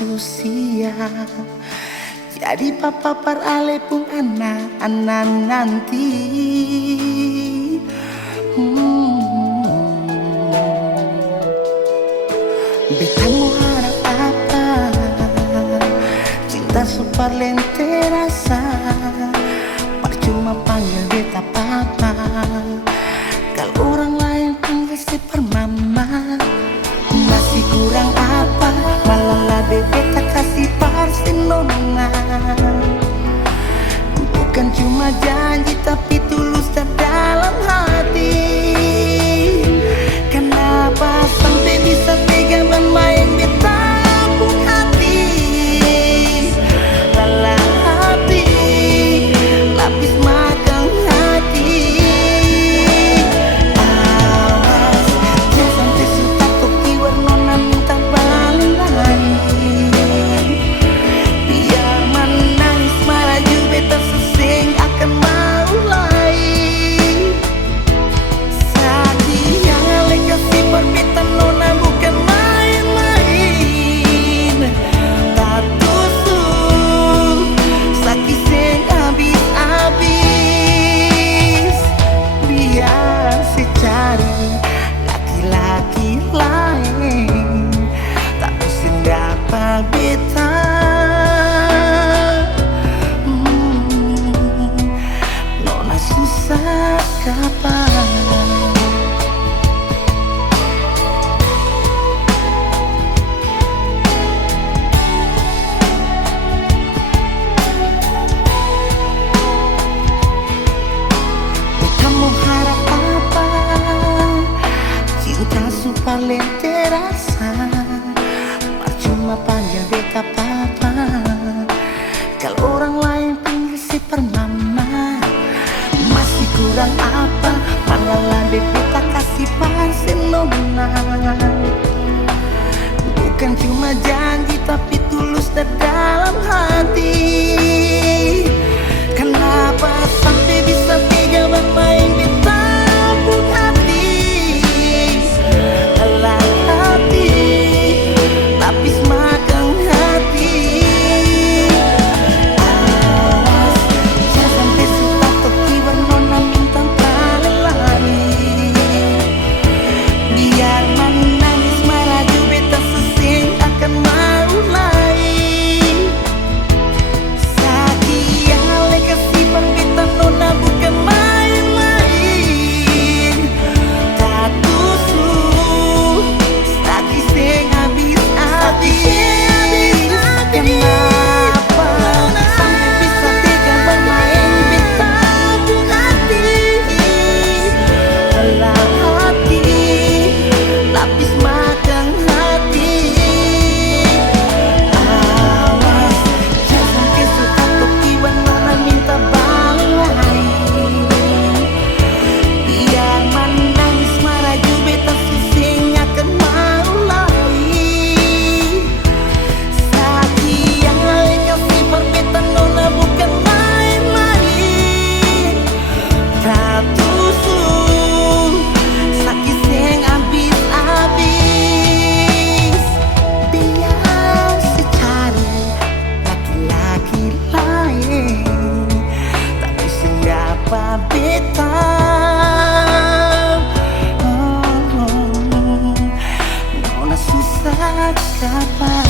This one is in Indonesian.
susia. Jadi papa par ale pun anak nanti. Beta mau harap apa? Cinta super lente rasa. Percuma panggil beta papa. Kalau orang lain panggil si per mama. Masih kurang apa? Malah lebih beta kasih parsi nona. Bukan cuma janji tapi tulus dan dalam hati. Kenapa sampai bisa tega bermain beta pun hati. Lelah hati, lapis makan hati. Awas, jangan sampai suka koki warna minta balik lagi. Biar menangis maraju beta sesing akan mau lagi. Sakit yang lekasi perbitan nona bukan main-main. Tak tusuk, sakit sing habis-habis. Biar si cari laki-laki lain, tak bisa dapat beta. Nona susah kapan? Kamu harap apa? Cinta super lente rasa. Percuma panggil beta papa. Kalau orang lain panggil si per mama. Masih kurang apa? Malah lebih beta kasih parsi nona. Bukan cuma janji tapi tulus dan dalam hati. Kenapa sampai bisa tega bermain beta pun hati. Lelah hati, lapis makan hati. Awas, jangan sampai suka koki warna minta balik lagi. Biar menangis maraju beta sesing akan mau lagi. Sakit yang lekasi perbitan nona bukan main-main. Tak tusuk, sakit sing habis-habis. Kenapa sampai bisa tega bermain beta pun hati. Lelah hati, lapis makan hati. Awas, jangan sampai suka koki warna minta balik lagi. Biar menangis maraju beta susing akan mau lagi. Sakit yang lekasi perbitan nona bukan main-main. Tak tusuk, sakit sing habis-habis. Biar si cari laki-laki lain, tak bisa dapat beta. Nona susah kapan?